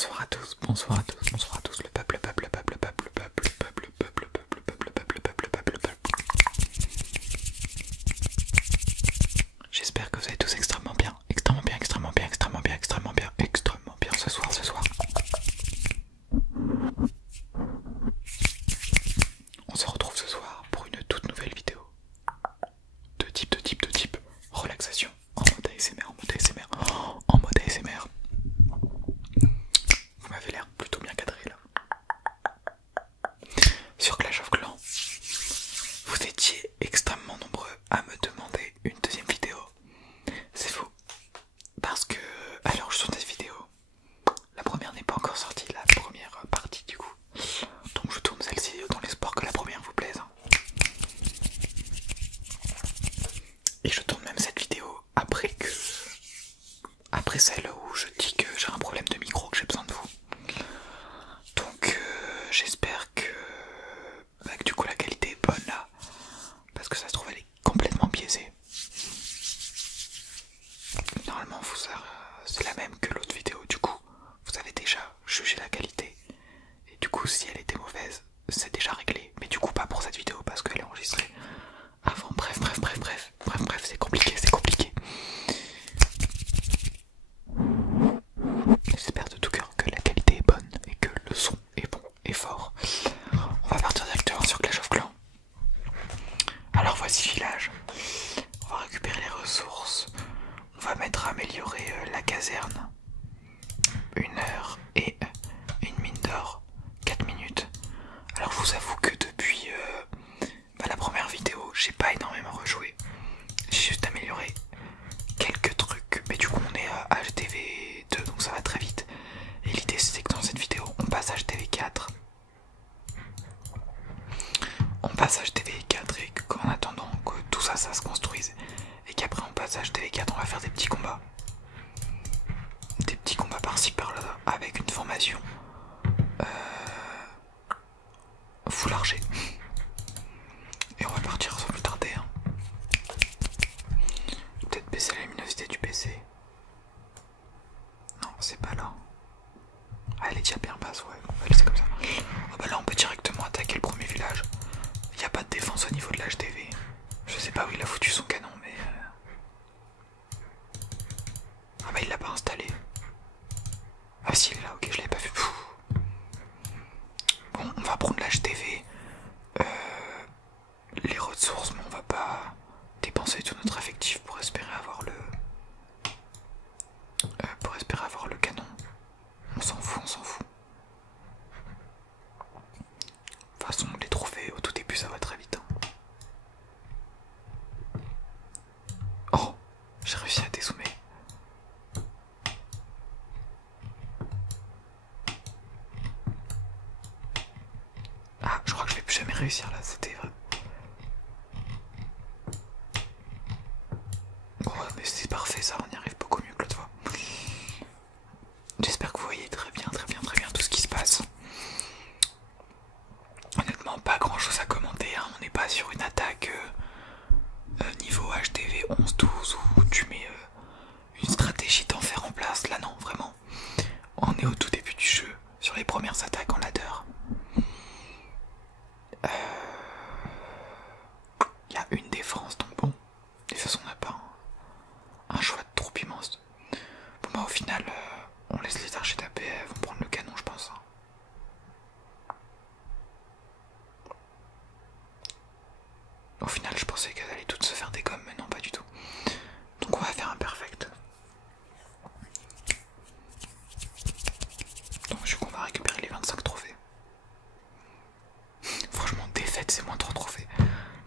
Bonsoir à tous, bonsoir à tous, bonsoir à tous, le peuple, le peuple, le peuple, le peuple, le peuple, le peuple, le peuple, le peuple, le peuple, le peuple, le peuple, le peuple, le peuple. J'espère que vous allez tous extrêmement bien, extrêmement bien, extrêmement bien, extrêmement bien, extrêmement bien, extrêmement bien ce soir, ce soir. On se retrouve ce soir pour une toute nouvelle vidéo. De type, relaxation, en mode ASMR, en mode ASMR, en mode ASMR. Vous m'avez l'air plutôt bien cadré là. Sur Clash of Clans, vous étiez extrêmement nombreux à me demander une deuxième vidéo. C'est faux, parce que à l'heure où je tourne cette vidéo, la première n'est pas encore sortie, la première partie du coup. Donc je tourne celle-ci dans l'espoir que la première vous plaise. Et je tourne même cette vidéo après celle où je dis que j'ai un problème de micro, que j'ai besoin de vous. Donc j'espère que du coup la qualité est bonne là, parce que ça se trouve elle est complètement biaisée. Normalement c'est la même que l'autre vidéo, du coup vous avez déjà jugé la qualité. Et du coup si elle était mauvaise, c'est déjà réglé. Mais du coup pas pour cette vidéo parce qu'elle est enregistrée avant. Bref, c'est compliqué, c'est compliqué. J'espère de tout cœur que la qualité est bonne et que le son est bon et fort. On va partir directement sur Clash of Clans. Alors voici village. On va récupérer les ressources. On va mettre à améliorer la caserne. 1 heure et une mine d'or. 4 minutes. Alors je vous avoue que depuis la première vidéo, j'ai pas énormément rejoué. J'ai juste amélioré quelques trucs. Mais du coup on est à HTV2 donc ça va très vite. Et l'idée c'est que dans cette vidéo on passe à HTV4. On passe à HTV4 et qu'en attendant que tout ça se construise et qu'après on passe à HTV4, on va faire des petits combats. Des petits combats par-ci par-là avec une formation full archer. Et on va partir sans plus tarder. Hein. Peut-être baisser la luminosité du PC. Non, c'est pas là. Ah, elle est déjà bien basse, ouais. On va laisser comme ça. Oh, bah là, on peut directement attaquer le premier village. Il n'y a pas de défense au niveau de l'HTV. Je sais pas où il a foutu son canon, mais... Ah bah il l'a pas installé. Ah si, il est là, ok, je l'avais pas vu. Bon, on va prendre l'HTV. Les ressources, mais on va pas dépenser tout notre effectif pour espérer avoir le... canon. On s'en fout, on s'en fout. De toute façon, les trophées au tout début, ça va très vite. Hein. Oh, j'ai réussi à dézoomer. Ah, je crois que je vais plus jamais réussir là, c'était vrai. Bon, mais c'est parfait ça, on y arrive beaucoup mieux que l'autre fois. J'espère que vous voyez très bien tout ce qui se passe. Honnêtement, pas grand chose à commenter, hein. On n'est pas sur une attaque niveau HTV 11-12 où tu mets une stratégie d'enfer en place. Là non, vraiment. On est au tout début du jeu, sur les premières attaques en ladder. Il y a une défense, donc bon, de toute façon on n'a pas un choix de troupe immense. Bon bah au final, on laisse les archers taper, elles vont prendre le canon je pense. Au final je pensais qu'elles allaient toutes se faire des gommes, mais non pas du tout. Donc on va faire un perfect. Donc du coup on va récupérer les 25 trophées. Franchement défaite c'est moins 3 trophées.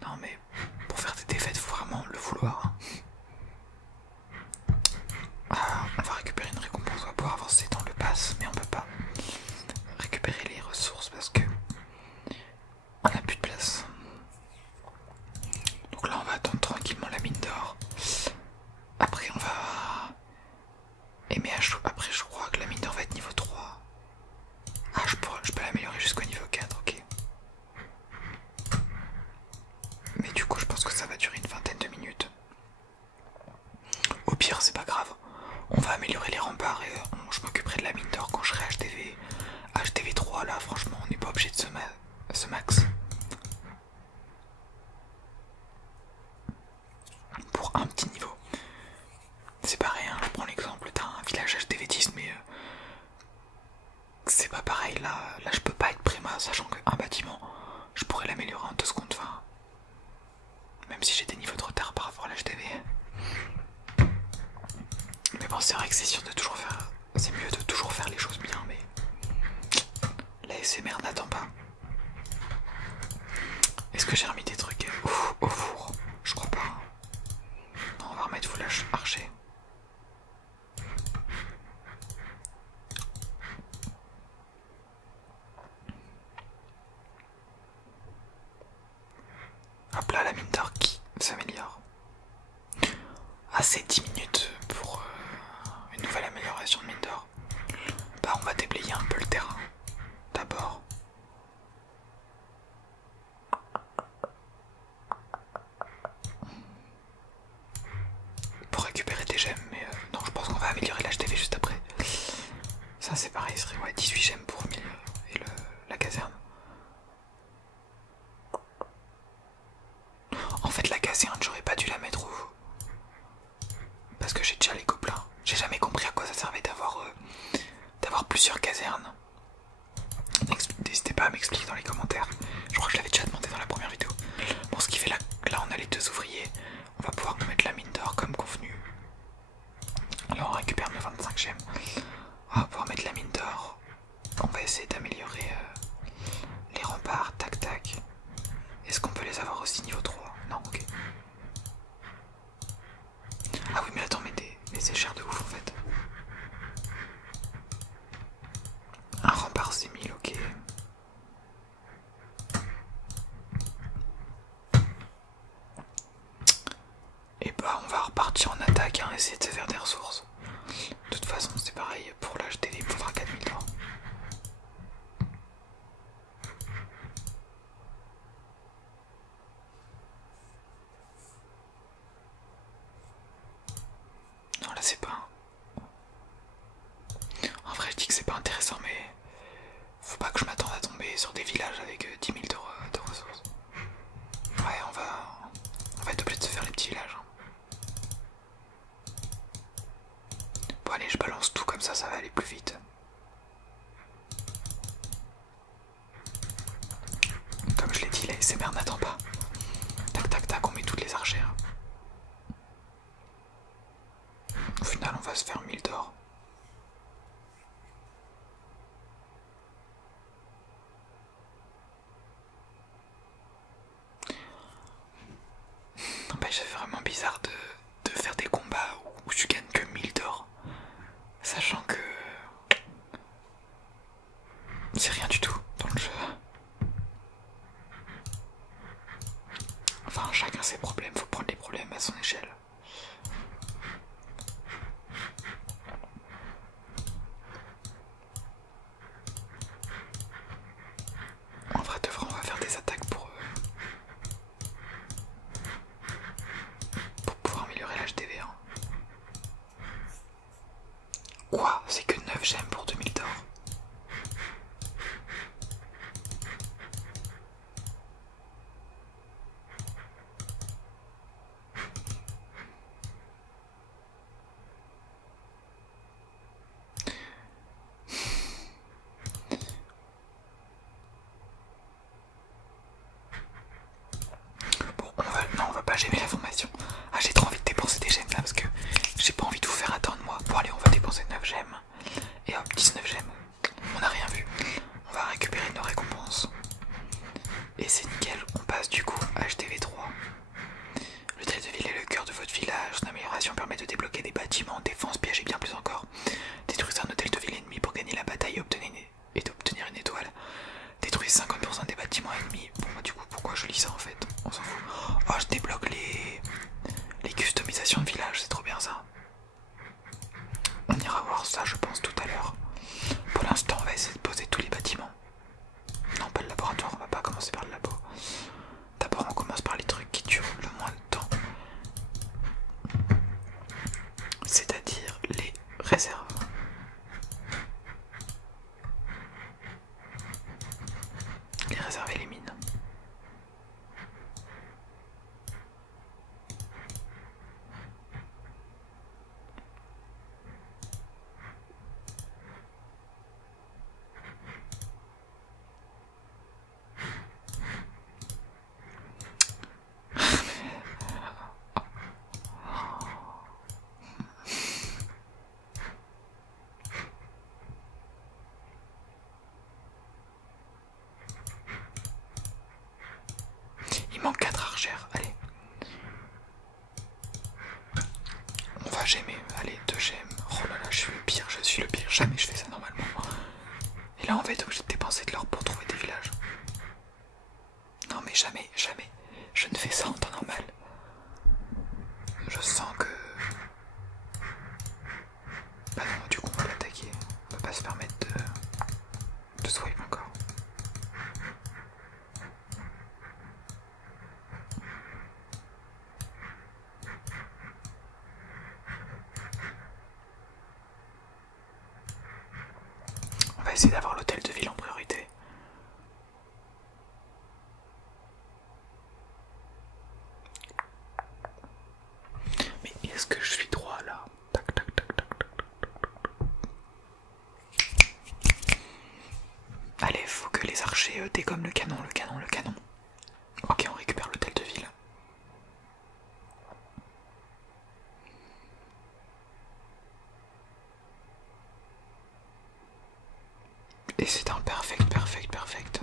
Non mais pour faire des défaites faut vraiment le vouloir. Ah, on va récupérer une récompense, on va pouvoir avancer dans le pass mais on peut pas. que c'est sûr de toujours faire. C'est mieux de toujours faire les choses bien, mais la SMR n'attend pas. Est-ce que j'ai remis des trucs au four? Je crois pas. Non, on va remettre full archer. Hop là, la mine d'or qui s'améliore. Ah, c'est 10 minutes pour une nouvelle amélioration de mine d'or. Bah, on va déblayer un peu le terrain. D'abord. Pour récupérer des gemmes, mais non, je pense qu'on va améliorer l'HTV juste après. Ça, c'est pareil, ce serait ouais, 18 gemmes pour 1000 et la caserne. En fait, la caserne, j'aurais pas dû la mettre où. Parce que j'ai déjà les gobelins. J'ai jamais compris à quoi ça servait d'avoir plusieurs casernes. N'hésitez pas à m'expliquer dans les commentaires. Je crois que je l'avais déjà demandé dans la première vidéo. Bon, ce qui fait là on a les 2 ouvriers. On va pouvoir nous mettre la mine d'or comme convenu. Alors on récupère nos 25 gemmes. On va pouvoir mettre la mine d'or. On va essayer d'améliorer les remparts. Tac tac. Est-ce qu'on peut les avoir aussi niveau 3? Non, ok. Ah oui, mais attends, mais c'est cher de ouf en fait. Un rempart c'est 1000, ok. Et bah on va repartir en attaque, hein, essayer de se faire des ressources. De toute façon c'est pareil, pour l'HTV il faudra 4000 francs. Non là c'est pas... En vrai je dis que c'est pas intéressant, mais faut pas que je m'attende à tomber sur des villages avec 10 000 de ressources. Ouais, on va être obligé de se faire les petits villages. Bon allez, je balance tout comme ça va aller plus vite. Comme je l'ai dit, la SMR n'attend pas. Tac tac tac, on met toutes les archères. Au final on va se faire 1000 d'or. Bah, c'est vraiment bizarre de faire des combats où tu gagnes que 1000 d'or. Sachant que c'est rien du tout dans le jeu. Enfin, chacun ses problèmes, faut prendre les problèmes à son échelle. En vrai de vrai, on va faire des attaques pour pouvoir améliorer l'HTV. Hein. Quoi? C'est que 9 gemmes pour 2000 d'or. Non, on va pas gémer la formation. Ah, j'ai trop envie de dépenser des gemmes là parce que j'ai pas envie de vous faire attendre moi. Bon allez, on va dépenser 9 gemmes. Et hop, 19 gemmes. On n'a rien vu. On va récupérer nos récompenses. Et c'est nickel, on passe du coup à HTV3. L'hôtel de ville est le cœur de votre village. Son amélioration permet de débloquer des bâtiments, défense, pièges et bien plus encore. Détruisez un hôtel de ville ennemi pour gagner la bataille et obtenir une étoile. Détruisez 50% des bâtiments ennemis. Bon bah du coup pourquoi je lis ça en fait? On s'en fout. Oh, je débloque les customisations de village, c'est trop bien ça. On ira voir ça je pense tout à l'heure. Pour l'instant on va essayer de poser tous les bâtiments. Non, pas le laboratoire, on va pas commencer par le labo. D'abord on commence par les trucs qui durent le moins de temps. C'est-à-dire les réserves. Les réserves et les mines. essayer d'avoir l'hôtel de ville en priorité. Mais est-ce que je suis droit là? Tac tac tac tac tac. Allez, faut que les archers dégomment le canon, le canon, le canon. Ok, on récupère l'hôtel de ville. Et c'est un perfect, perfect, perfect.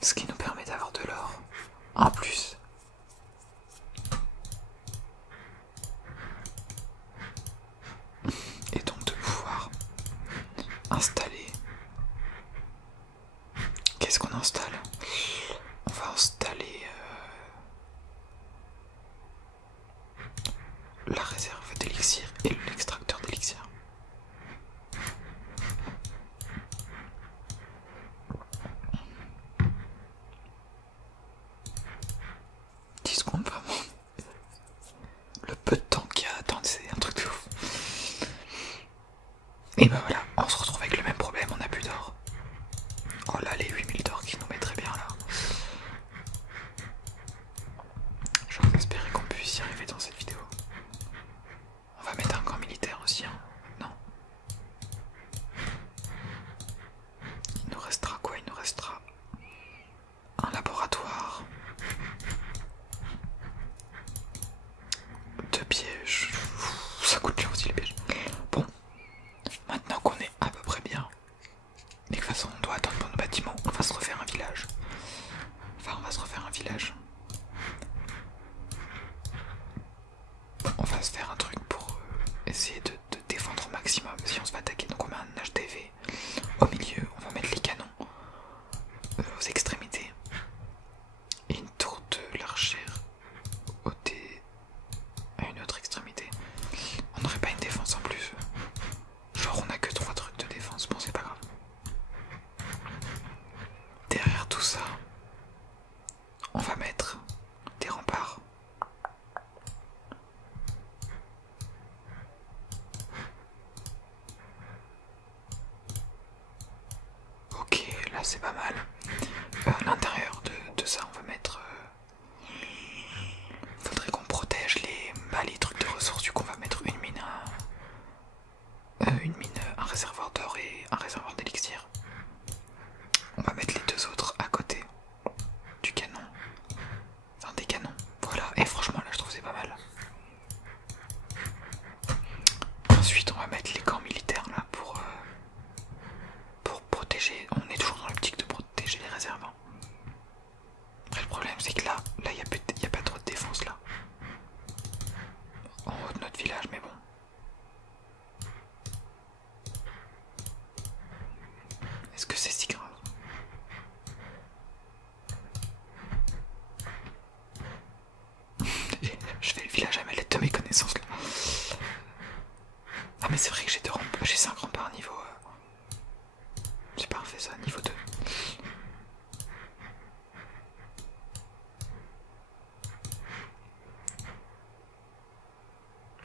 Ce qui nous permet d'avoir de l'or. En plus. Et donc de pouvoir installer. Qu'est-ce qu'on installe? On va installer la réserve d'élixir et l'extracteur d'élixir. Vraiment. Le peu de temps qu'il y a à attendre, c'est un truc de ouf. Et ben voilà, on se retrouve avec le même problème, on n'a plus d'or. Oh là, les 8000 d'or qui nous mettraient bien là. J'ose espérer qu'on puisse y arriver dans cette vidéo. On va mettre un camp militaire aussi, hein. Non. Il nous restera quoi? Il nous restera un laboratoire. 2 pièges. Ça coûte cher aussi les pièges. Bon, maintenant qu'on est à peu près bien, et que de toute façon on doit attendre pour nos bâtiments, on va se refaire un village. Enfin, on va se refaire un village. On va se faire un truc pour essayer de défendre au maximum si on se fait attaquer. Donc on met un HDV au milieu, on va mettre les canons aux extrémités. Et une tour de l'archère à une autre extrémité. On n'aurait pas une défense en plus. Genre on a que 3 trucs de défense, bon c'est pas grave. Derrière tout ça, on va mettre des remparts. Ok, là c'est pas mal. À l'intérieur de ça, on va mettre... faudrait qu'on protège les trucs de ressources, du coup on va mettre une mine, un réservoir d'or et un réservoir d'élixir. On va mettre les 2 autres à côté du canon. Enfin des canons, voilà. Et franchement là je trouve c'est pas mal. Ensuite on va mettre les camps militaires là pour protéger. On est toujours dans l'optique de protéger les réserves. Après le problème c'est que là il y a pas trop de défense là. En haut de notre village, mais bon. Est-ce que c'est si grave? Je fais le village à ma lettre de mes connaissances là. Ah mais c'est vrai que j'ai 5 remparts niveau... C'est parfait ça, niveau 2.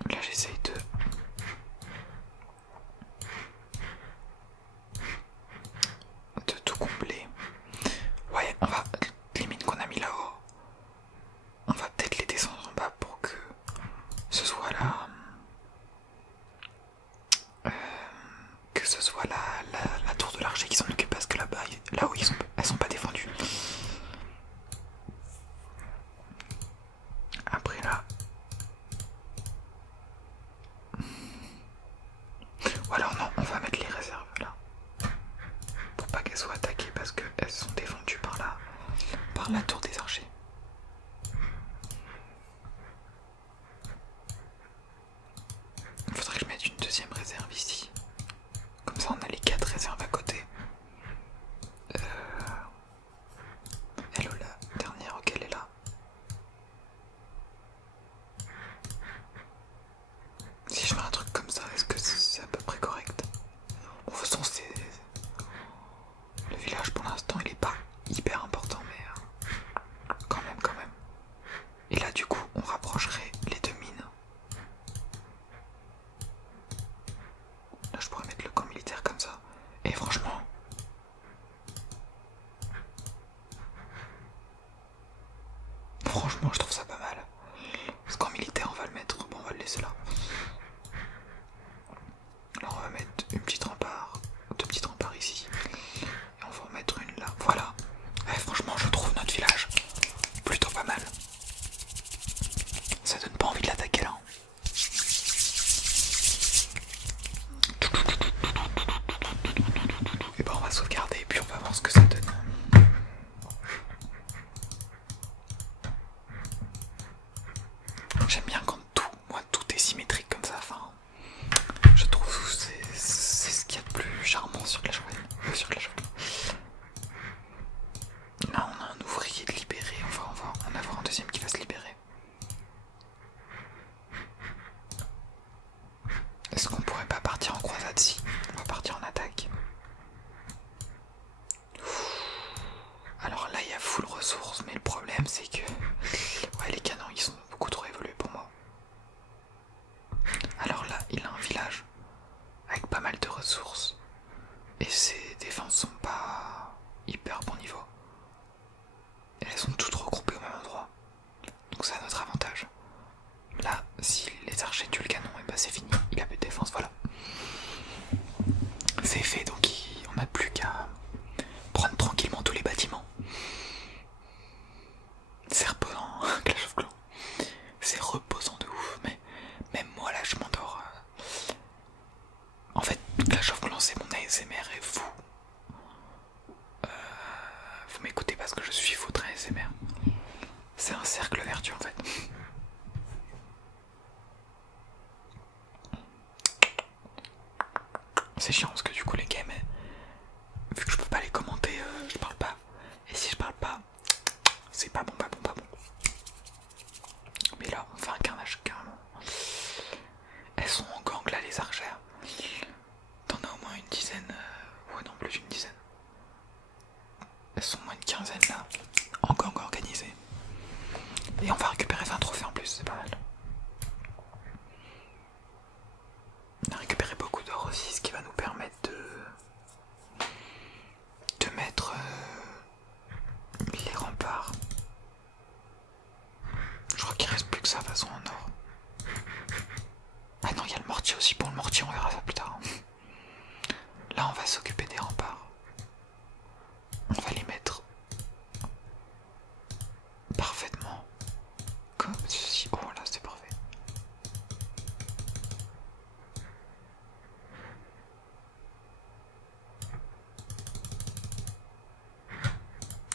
Là j'essaye de tout combler. Ouais, on va... Les mines qu'on a mis là-haut, on va peut-être les descendre en bas pour que ce soit là... que ce soit la tour de l'archer qui s'en occupe, parce que là-bas il Franchement, je trouve ça pas mal. Parce qu'en militaire, on va le mettre. Bon, on va le laisser là. Là, on va mettre une petite rempart, deux petites remparts ici. Et on va en mettre une là. Voilà. Franchement, je trouve notre village plutôt pas mal. Ça donne pas envie de l'attaquer là. Et ben, on va sauvegarder et puis on va voir ce que ça donne. J'aime bien quand tout est symétrique comme ça. Enfin, je trouve que c'est ce qu'il y a de plus charmant sur Clash Royale. Là, on a un ouvrier de libéré. Enfin, on va en avoir un deuxième qui va se libérer. Est-ce qu'on pourrait pas partir en croisade? Si, on va partir en attaque. Alors là, il y a full ressources, mais le problème c'est que ouais, les canons ils sont beaucoup trop évolués pour moi. Alors là, il a un village avec pas mal de ressources et ses défenses sont pas hyper bon niveau. Et elles sont toutes regroupées au même endroit. Donc c'est à notre avantage. Là, si les archers tuent le canon, et bah c'est fini, il a plus de défense, voilà. C'est fait, donc on n'a plus qu'à prendre tranquillement tous les bâtiments. C'est reposant, Clash of Clans. C'est reposant de ouf, mais même moi là je m'endors. En fait, Clash of Clans c'est mon ASMR et vous m'écoutez parce que je suis votre ASMR. C'est un cercle vertueux en fait. C'est chiant parce que du coup les games, vu que je peux pas les commenter, je parle pas. Et si je parle pas, c'est pas bon, pas bon, pas bon. Mais là on fait un carnage carrément. Elles sont en gang là les archères. T'en as au moins une dizaine, ouais non plus d'une dizaine. Elles sont au moins une quinzaine là, en gang organisé. Et on va récupérer 20 trophées en plus, c'est pas mal. On a récupéré beaucoup d'or aussi, ce qui va nous permettre de mettre les remparts. Je crois qu'il reste plus que ça de toute façon en or. Ah non, il y a le mortier aussi. Bon, le mortier, on verra ça plus tard. Là, on va s'occuper des remparts. On va les mettre parfaitement comme ceci. Oh là, c'est parfait.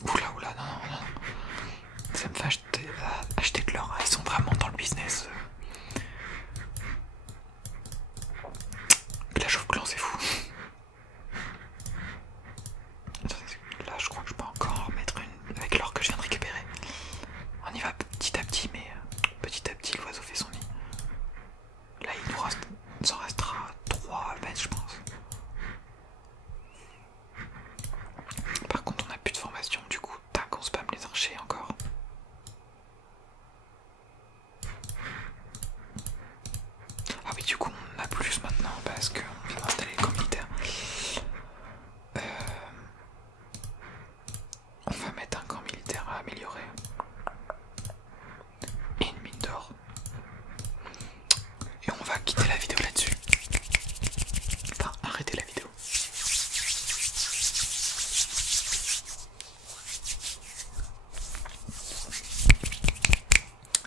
Oula, non. Ça me fait acheter de l'or. Ils sont vraiment dans le business. Clash of Clans, c'est fou. Là, je crois que je peux encore en mettre une avec l'or que je viens de récupérer. On y va petit à petit, mais petit à petit, l'oiseau fait son nid. Là, il s'en restera 3 à mettre, je pense. Par contre, on n'a plus de formation, du coup, tac, on spam les archers encore. Ah oui, du coup, on a plus maintenant parce qu'on vient d'installer le camp militaire. On va mettre un camp militaire à améliorer. Et une mine d'or. Et on va quitter la vidéo là-dessus. Enfin, arrêter la vidéo.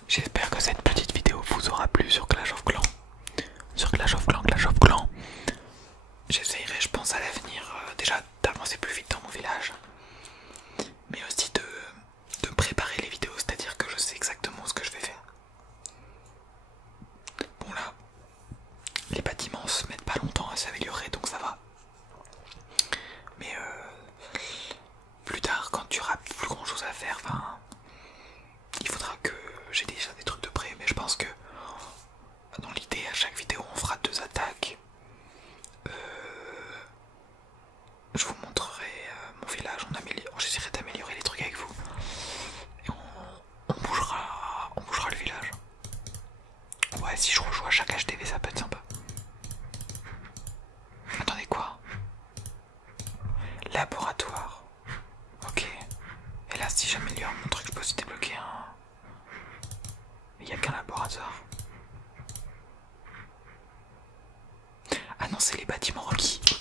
J'espère que cette petite vidéo vous aura plu sur Clash of Clans. Clash of Clans. J'essayerai, je pense, à l'avenir, déjà d'avancer plus vite dans mon village. Mais aussi de préparer les vidéos, c'est-à-dire que je sais exactement ce que je vais faire. Bon là, les bâtiments se mettent pas longtemps à s'améliorer, donc ça va. Mais plus tard, quand tu auras plus grand chose à faire, enfin, il faudra que j'ai déjà des trucs de près. Mais je pense que dans l'idée, à chaque vidéo, on fera 2 attaques. Je vous montrerai mon village, j'essaierai d'améliorer les trucs avec vous. Et on bougera le village. Ouais, si je rejoue à chaque HDV, ça peut être sympa. Attendez, quoi? Laboratoire. Ok. Et là, si j'améliore mon truc, je peux aussi débloquer lancer les bâtiments requis.